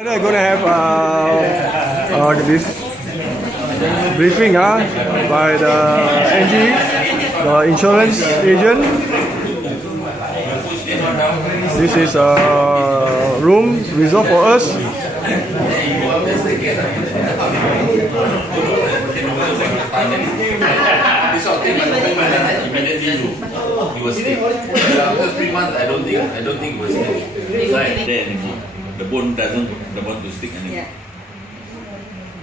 We're gonna have this briefing by the NG, the insurance agent. This is a room reserved for us. This sort of thing immediately you will stick. After 3 months, I don't think it will stick. Like there anymore. The bone doesn't want to stick anymore.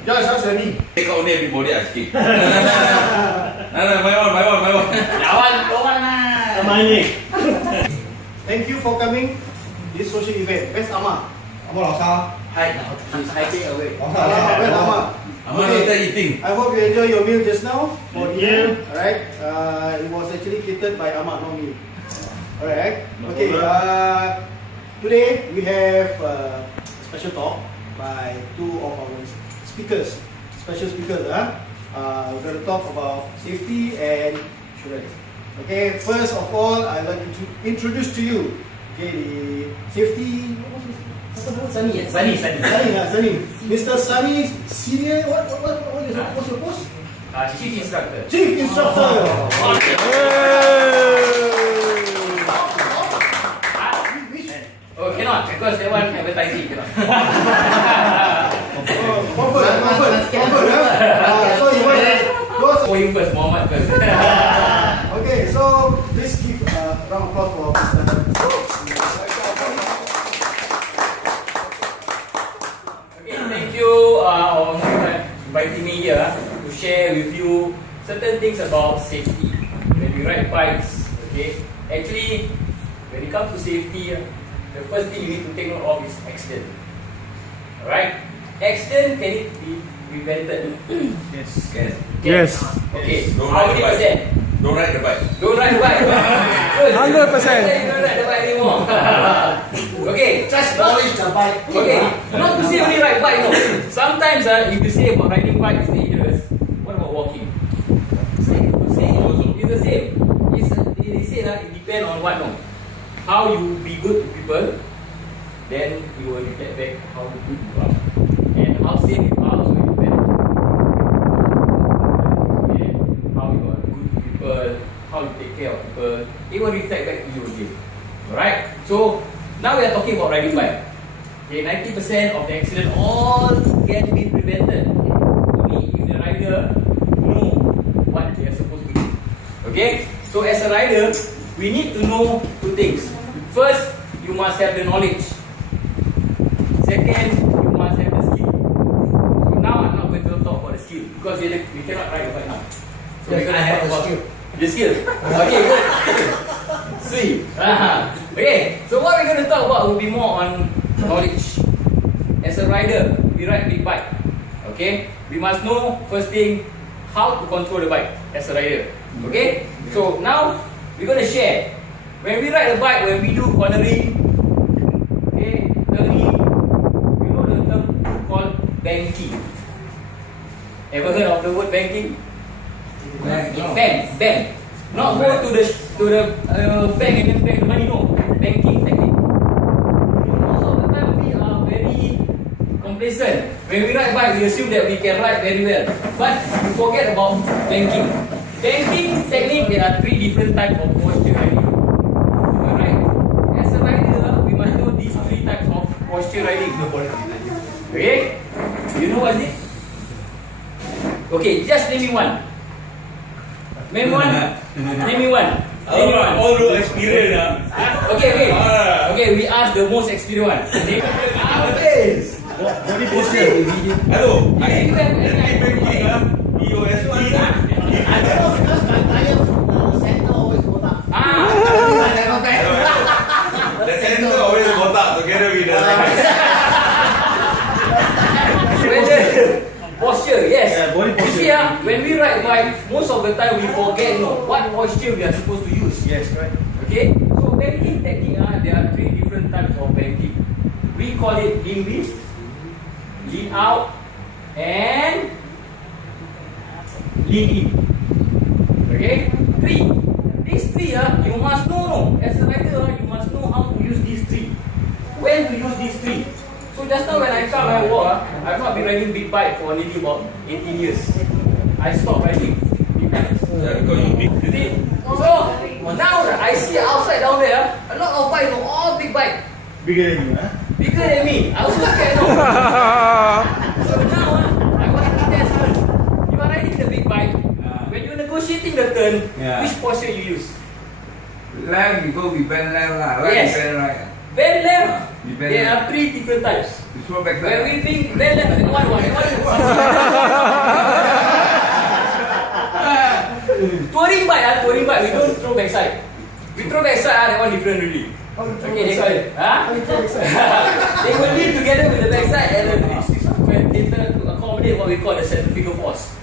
Yeah, it's actually. Take out only everybody asking. No, my one. Thank you for coming this social event. Where's Amma? Hi. He's hiding away. Where's Amma? Amma not eating. I hope you enjoy your meal just now. For dinner, alright? It was actually catered by Amma, not me. Alright? Okay. Today we have a special talk by two of our speakers, special speakers. We're going to talk about safety and insurance. Okay, first of all, I'd like to introduce to you, the safety. Sunny. Mr. Sunny, senior. What's your post? Chief instructor. Chief instructor. Oh, cannot, because that one advertising cannot. Comfort. So you want For you first, Muhammad first. Okay, so please give a round of applause for Mr. Okay, thank you for inviting me here to share with you certain things about safety. When we ride bikes, okay, actually, when it comes to safety, the first thing you need to take note of is accident. Alright? Accident, can it be prevented? Yes. Can. Yes. Okay. Don't How ride many the bike. percent? Don't ride the bike. Don't ride the bike. Good. 100%. Don't ride the bike anymore. Okay. Just polish the bike. Okay. Not to say only ride bike, no. Sometimes if you say about riding bike is dangerous, what about walking? Same. It's the same. They say it depends on what, no. How you be good to people, then you will reflect back how good you are. And how safe you are also depends. Okay. How you are good to people, how you take care of people, it will reflect back to you again. Alright? So now we are talking about riding bike. Okay, 90% of the accident all can be prevented. Only if the rider know what they are supposed to do. Okay? So as a rider, we need to know two things. First, you must have the knowledge. Second, you must have the skill. So now I'm not going to talk about the skill because we cannot ride the bike now. So we're going to talk about the skill. Okay, good. See. Okay, so what we're going to talk about will be more on knowledge. As a rider, we ride big bike. Okay, we must know first thing how to control the bike as a rider. Okay, so now we're going to share. When we ride a bike, when we do cornering, okay, turning, you know the term called banking. Ever heard of the word banking? Bank. Not go to the bank and then bank the money. No, banking technique. Most of the time we are very complacent. When we ride bike, we assume that we can ride very well, but we forget about banking. Banking technique, there are 3 different types of posture riding. These 3 types of posture riding. Okay? You know what is it? Okay, just name me one. Name me one. All the experience. Okay, we ask the most experienced one. Okay. Body posture. Hello. Okay, you have any idea? EOSP. I don't know because my tire center always go down. The center always botak together with the posture, yes. Yeah, body You see, when we ride bike, most of the time we forget what posture we are supposed to use. Yes, right. Okay? So banking technique, there are 3 different types of banking. We call it lean lift, lean out, and lean in. Okay? 3. These 3, you must know. As a rider, you must know how to use these 3. When to use these 3. So just now when I come and walk, I've not been riding big bike for nearly about 18 years. I stopped riding big bikes. You see? So now I see outside down there, a lot of bikes, all big bike. Bigger than you, huh? Bigger than me. I also scared now. So now I want to test her. You are riding the big bike. When you're negotiating the turn, which posture you use? Left, we go, we bend left lah. Right, Yes. we bend right. Bend left. We bend There left. are 3 different types. We throw back When we left. think bend left, touring bike, we don't throw backside. We throw backside, that one different really. Okay, they call it. They will lean together with the backside and this is cater to accommodate what we call the centrifugal force.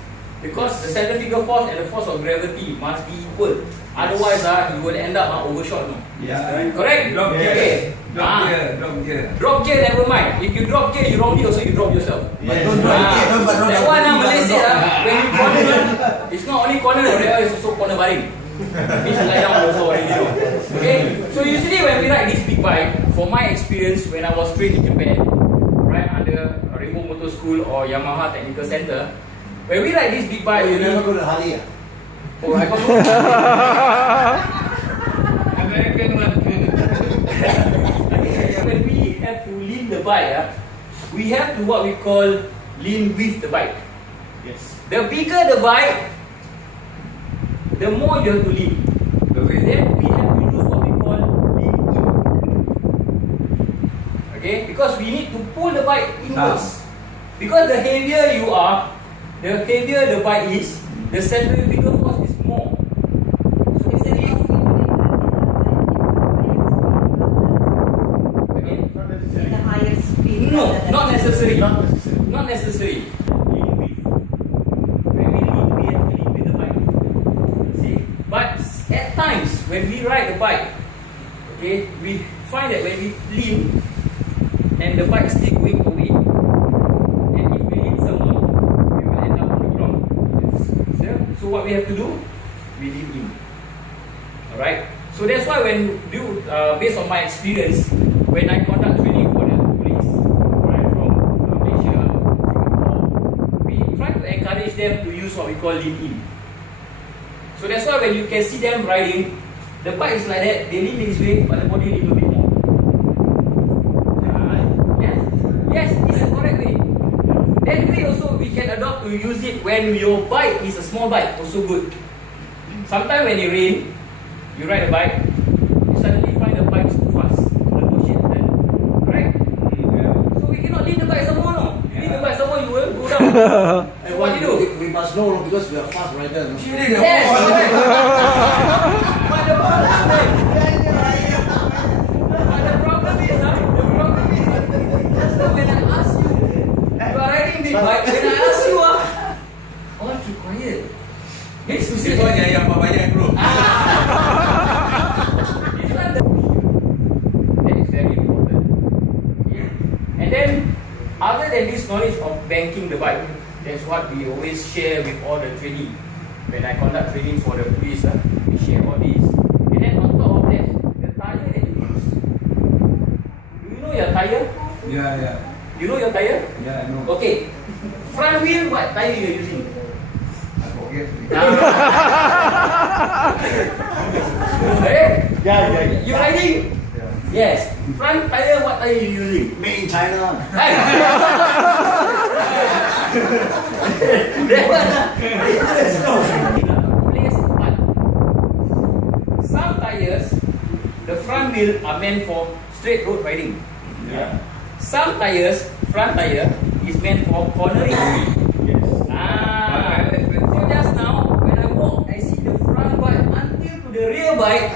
Because the centrifugal force and the force of gravity must be equal. Otherwise, you will end up overshot. No? Yeah. Correct? Drop gear. Okay. Drop gear. Drop gear. Drop gear, never mind. If you drop gear, you wrongly also you drop yourself. Yes. That one, Malaysia, when you corner, it's not only corner, that one is also corner baring. Means lie down also already. Okay? So usually when we ride this big bike, for my experience when I was trained in Japan, right under Rainbow Motor School or Yamaha Technical Center, when we ride this big bike, You never go to Harley, ah? oh, I got American one. when we have to lean the bike, we have to what we call lean with the bike. Yes. The bigger the bike, the more you have to lean. Then we have to use what we call lean in. Okay? Because we need to pull the bike inwards. Because the heavier you are, the heavier the bike is, the centrifugal force is more. So instead if The higher speed. no, not necessary. Not necessary. Not necessary. Lean with. When we lean, we have to lean with the bike. See? But at times, when we ride the bike, okay, we find that when we lean and the bike still going away, and if we lean some more, we will end up on the ground. So what we have to do? We lean in. Alright? So that's why when you, based on my experience, when I conduct training for the police, right, from Malaysia, Singapore, we try to encourage them to use what we call lean in. So that's why when you can see them riding, the bike is like that, they lean this way, but the body lean a bit more. Yes? Yes, it's a correct way. That way also we can adopt to use it when your bike is a small bike, also good. Sometimes when it rains, you ride a bike, you suddenly find the bike too fast. Correct? So we cannot lean the bike some more, no? You lean the bike some more, you will go down. So what do you do? We must know because we are fast rider. No? Yes, correct. But the problem is, just now when I ask you, you are riding big bike, when I ask you, all keep quiet. Means to say, yang banyak bro. that is very important. Okay. And then, other than this knowledge of banking the bike, that's what we always share with all the training. When I conduct training for the police, we share all this. And then on top of that, the tire that you use. Do you know your tire? Yeah, yeah. You know your tire? Yeah, I know. Okay. Front wheel, what tire you are using? I forget. Eh? Yeah. You riding? Yes. Front tire, what tire you using? Made in China. Hey. Place part. Some tires, the front wheel are meant for straight road riding. Yeah. Some tires, front tire is meant for cornering. Yes. So just now when I walk, I see the front bike until to the rear bike.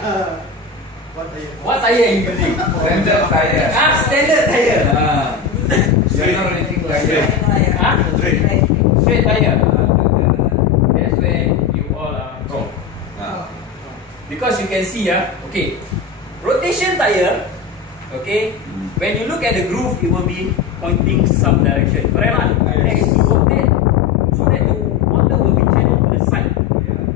What are you? What tire are you using? Standard tire. Standard tire. You're not anything like that. Straight tire. That's where you all are wrong. Because you can see, okay, rotation tire, okay, when you look at the groove, it will be pointing some direction. Correct or not? That is to rotate so that the water will be channeled to the side.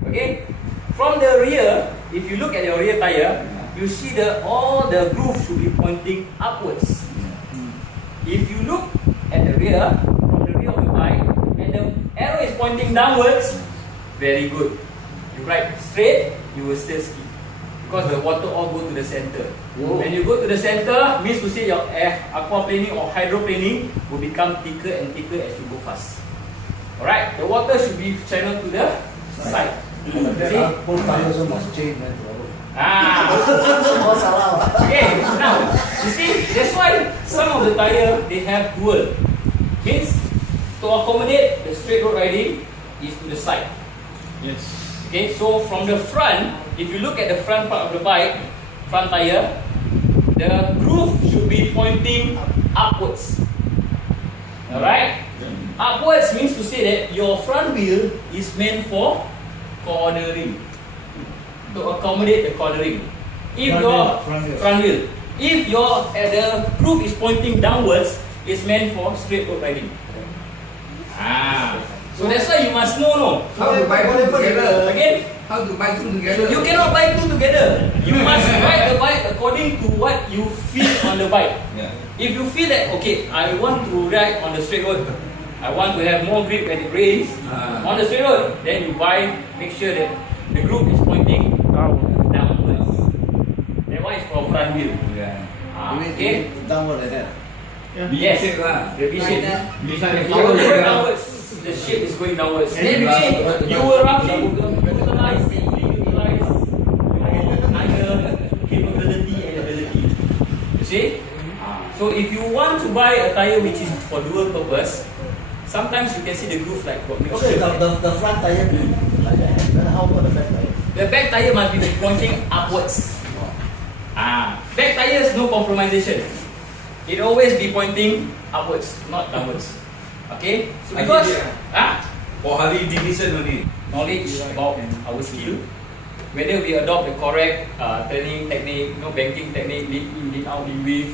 Okay? From the rear, if you look at your rear tire, you see all the grooves should be pointing upwards. If you rear of the bike, and the arrow is pointing downwards, very good. You ride straight, you will still skid. Because the water all go to the center. When you go to the center, means to say your aquaplaning or hydroplaning will become thicker and thicker as you go fast. Alright, the water should be channeled to the side. Both tires must change, man. Okay, now you see, that's why some of the tire they have dual. Means to accommodate the straight road riding is to the side. Yes. Okay, so from the front, if you look at the front part of the bike, front tire, the groove should be pointing upwards. Alright? Upwards means to say that your front wheel is meant for cornering. To accommodate the cornering. If front wheel. If your the groove is pointing downwards, it's meant for straight road riding. So that's why you must know. How to buy two together? Again? How to buy two together? You cannot buy two together. You must ride the bike according to what you feel on the bike. Yeah. If you feel that, okay, I want to ride on the straight road, I want to have more grip when it rains on the straight road, then you buy, make sure that the groove is pointing downwards. That one is for front wheel. Yeah. Okay? Downward like that. Yes. Shape lah. The V-shape. The shape is going downwards. Then you will roughly utilize your tire capability and ability. You see? So if you want to buy a tire which is for dual purpose, sometimes you can see the groove like got mixture. Okay, the front tire like that. Then how about the back tire? The back tire must be pointing upwards. Back tires no compromisation. It always be pointing upwards, not downwards. Okay? So because For Harley Davidson only. knowledge about our skill, whether we adopt the correct turning technique, banking technique, lead in, lead out, lead with,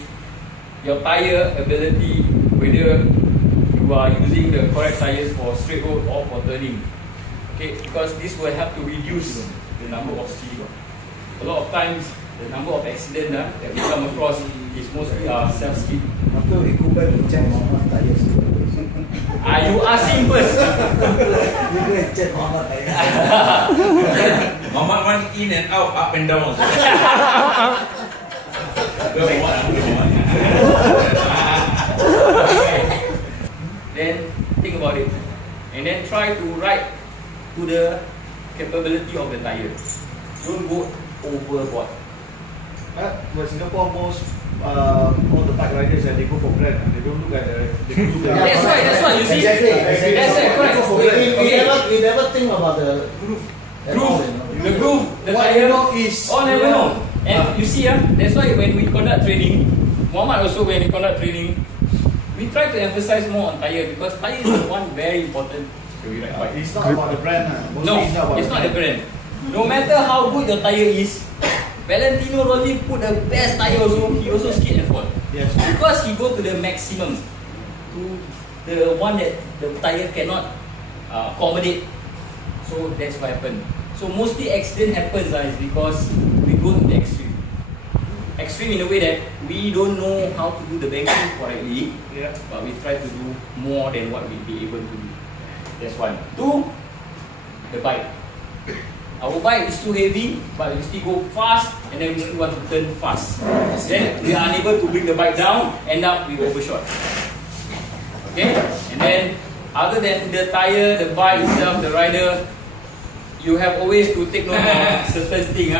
your tire ability, whether you are using the correct tires for straight road or for turning. Okay, because this will help to reduce the number of skid. A lot of times, the number of accidents that we come across is mostly self-skid. After we go back to check Muhammad tires. You asking first. We go and check Muhammad tires. Muhammad one in and out, up and down. Then think about it, and then try to ride to the capability of the tire. Don't go overboard. But Singapore most all the bike riders and they go for brand and they don't look at the That's why you see. Exactly. That's it, correct. We never think about the groove. The groove, the What tire. you know is Oh, never know. And you see, that's why when we conduct training, Muhammad also when we conduct training, we try to emphasize more on tire because tire is one very important to ride bike. It's not about the brand. No, it's not the brand. No matter how good your tire is, Valentino Rossi put the best tire also, he also skid and fall. Yes. Because he go to the maximum, to the one that the tire cannot accommodate. So that's what happened. So mostly accident happens is because we go to the extreme. Extreme in a way that we don't know how to do the banking correctly, but we try to do more than what we be able to do. That's one. Two, the bike. Our bike is too heavy, but we still go fast, and then we still want to turn fast. Then we are unable to bring the bike down, end up we overshot. Okay? And then, other than the tire, the bike itself, the rider, you have always to take note of certain things,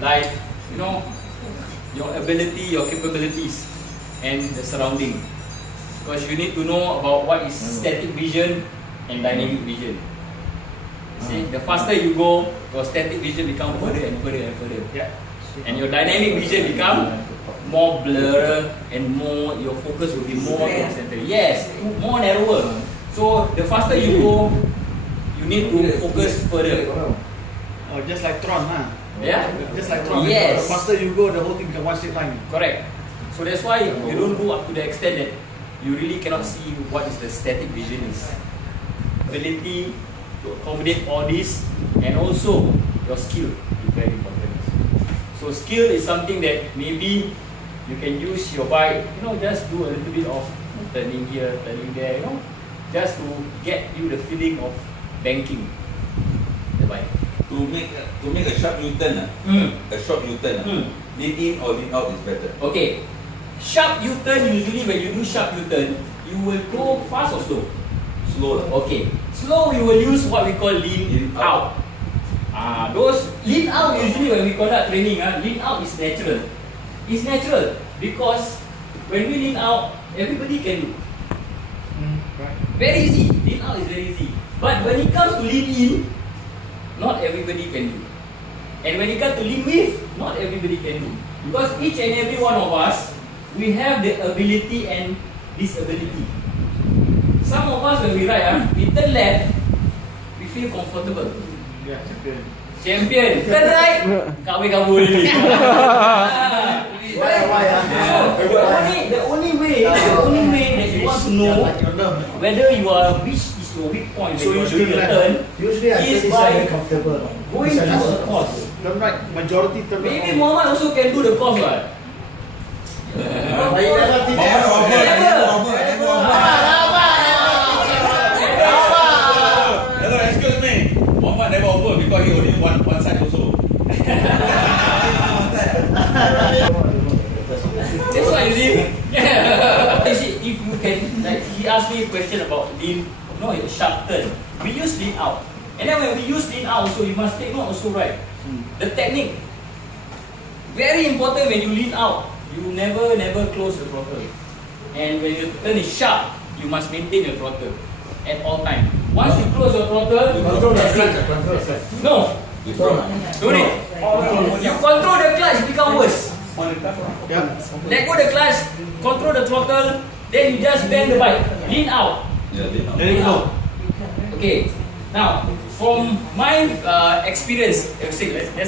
like your ability, your capabilities, and the surrounding. Because you need to know about what is static vision and dynamic vision. See, the faster you go, your static vision become further and further and further. And your dynamic vision become more blurred and more, your focus will be more in the center. Yes, more narrower. So the faster you go, you need to focus further. Oh, just like Tron, Yeah? Just like Tron. Yes. The faster you go, the whole thing become one straight line. Correct. So that's why you don't go up to the extent that you really cannot see what is the static vision is. Ability to accommodate all this, and also your skill is very important. So skill is something that maybe you can use your bike, just do a little bit of turning here, turning there, you know, just to get you the feeling of banking the bike. To make a sharp U-turn, a sharp U-turn, lean in or lean out is better. Okay, sharp U-turn, usually when you do sharp U-turn, you will go fast or slow? Slow lah. Okay, slow we will use what we call lean out. Those lean out usually when we conduct training, lean out is natural. It's natural because when we lean out, everybody can do. Very easy, lean out is very easy. But when it comes to lean in, not everybody can do. And when it comes to lean with, not everybody can do. Because each and every one of us, we have the ability and disability. Some of us when we ride, we turn left, we feel comfortable. Yeah, Champion. Turn right, kabul ni. Why? The only way that you want to know whether you are which is your weak point when you are doing your turn Usually I is think it's by very comfortable. going through a course. Turn right, majority turn right. Maybe Muhammad also can do the course, right? But you never teach Never us. offer, never offer, never offer. Hello, excuse me. Muhammad never offer because he only one side also. That's why you see. You see, if you can, like he asked me a question about lean, sharp turn. We use lean out, and then when we use lean out, also you must take note also, right? The technique very important. When you lean out, you never close the throttle, and when you turn it sharp, you must maintain your throttle at all time. Once you close your throttle, that's it. No, don't it. You control the clutch, it become worse. Yeah. Let go the clutch, control the throttle, then you just bend the bike, lean out. Yeah, Let it flow. Okay, now from my experience, let's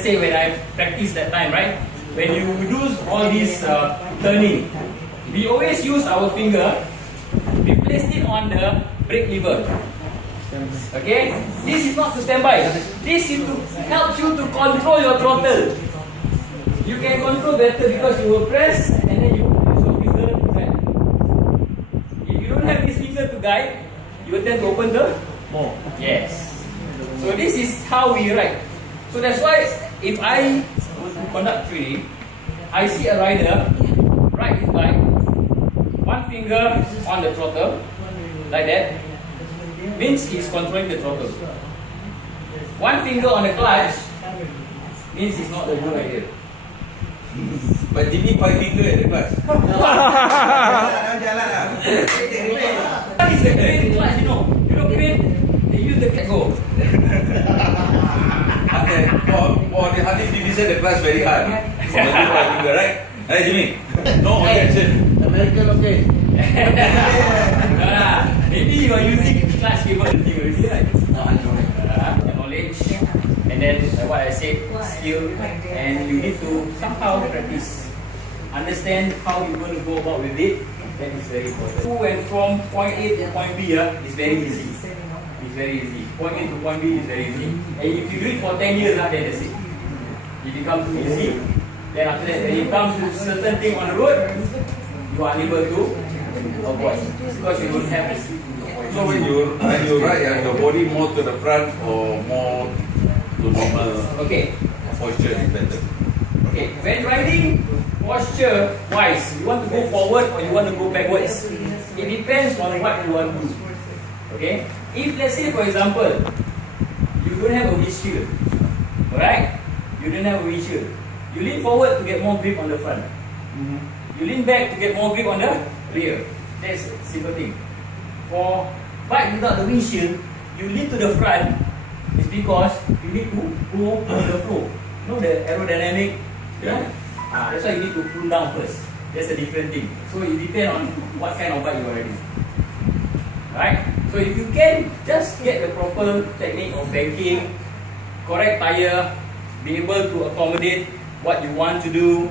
say when I practice that time, right? When you do all this turning, we always use our finger, we place it on the brake lever. Okay, this is not to stand by, this is to help you to control your throttle. You can control better because you will press and then you use your finger to guide. If you don't have this finger to guide, you will tend to open the more. Yes. So this is how we ride. So that's why if I conduct training, I see a rider ride his bike, one finger on the throttle, like that, means he's controlling the throttle. One finger on the clutch means it's not a good idea. But Jimmy 5 finger at the clutch. That is the crane clutch, you know. You know crane, they use the clutch go. Okay, for the hunting division, the clutch very hard. For the 5 finger, right? Hey Jimmy, no objection. American okay. Maybe you are using clutch cable and thing already, right? Knowledge, and then like what I said, skill, and you need to somehow practice. Understand how you're going to go about with it. That is very important. To and from point A to point B is very easy. It's very easy. Point A to point B is very easy. And if you do it for 10 years, then that's it. It becomes too easy. Then after that, when it comes to certain thing on the road, you are unable to avoid because you don't have the skill. So when you ride, your body more to the front or more to normal posture is better. Okay, when riding posture wise, you want to go forward or you want to go backwards? It depends on what you want to do. Okay, if let's say for example, you don't have a windshield, alright? You don't have a windshield. You lean forward to get more grip on the front. You lean back to get more grip on the rear. That's a simple thing. For bike without the windshield, you lean to the front. It's because you need to go on the flow. You know the aerodynamic? Yeah. That's why you need to pull down first. That's a different thing. So it depends on what kind of bike you are riding. Right? So if you can just get the proper technique of banking, correct tire, be able to accommodate what you want to do,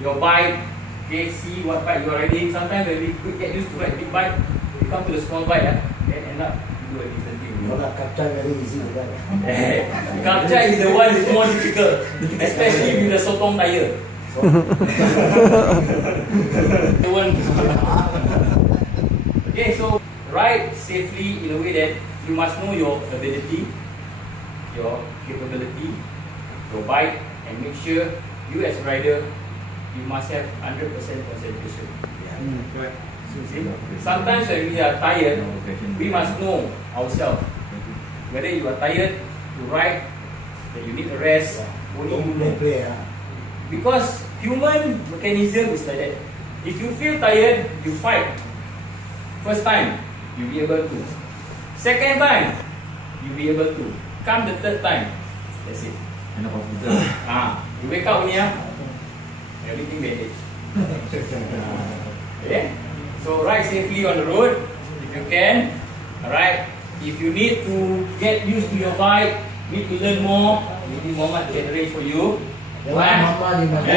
your bike, okay, see what bike you are riding. Sometimes when we get used to ride big bike, we come to the small bike, then end up do a different thing. Kapcha very easy to ride. Kapcha is the one that's more difficult, especially with the sotong tire. The one Okay, so ride safely in a way that you must know your ability, your capability, your bike, and make sure you as a rider, you must have 100% concentration. Right. See? Sometimes when we are tired, we must know ourselves whether you are tired to ride, that you need a rest, only you know. Because human mechanism is like that. If you feel tired, you fight. First time, you'll be able to. Second time, you'll be able to. Come the third time, that's it. You wake up only, everything managed. Okay? So ride safely on the road if you can. Alright? If you need to get used to your bike, need to learn more, maybe Muhammad can arrange for you. Mama di mana?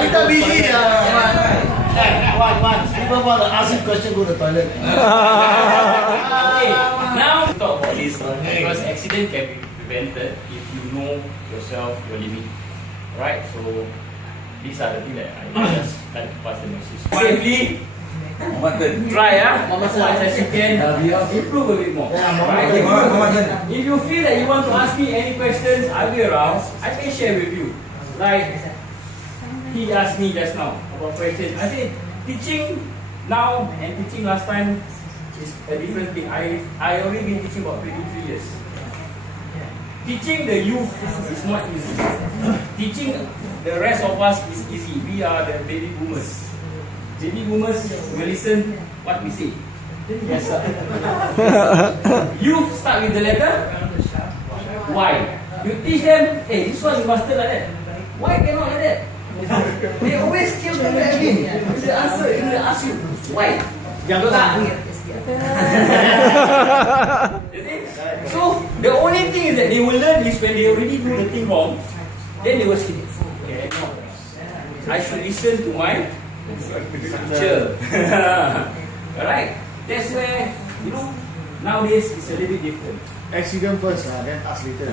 Kita busy One. People want to ask you question, go to the toilet. Okay, now we talk about this because accident can be prevented if you know yourself, your limit. Right? So these are the things that I just like to pass the message. Safely, try as much as you can, improve a bit more. Right? If you feel that you want to ask me any questions, I'll be around. I can share with you. Like he asked me just now about questions. I said teaching now and teaching last time is a different thing. I already been teaching about 23 years. Teaching the youth is not easy. Teaching the rest of us is easy. We are the baby boomers. Baby boomers will listen what we say. Yes, sir. Youth start with the letter why. You teach them, hey, this one you must tell like that. Why cannot like that? They always kill them again. The answer, if they ask you why. Yang tak. You see? So the only thing is that they will learn is when they already do the thing wrong, then they will say, okay, no, I should listen to my teacher. Alright? That's where, you know, nowadays it's a little bit different. Accident first, then ask later.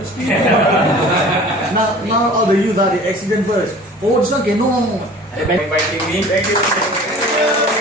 now all the youth are the accident first. Oh, this one can know. Inviting me. Thank you.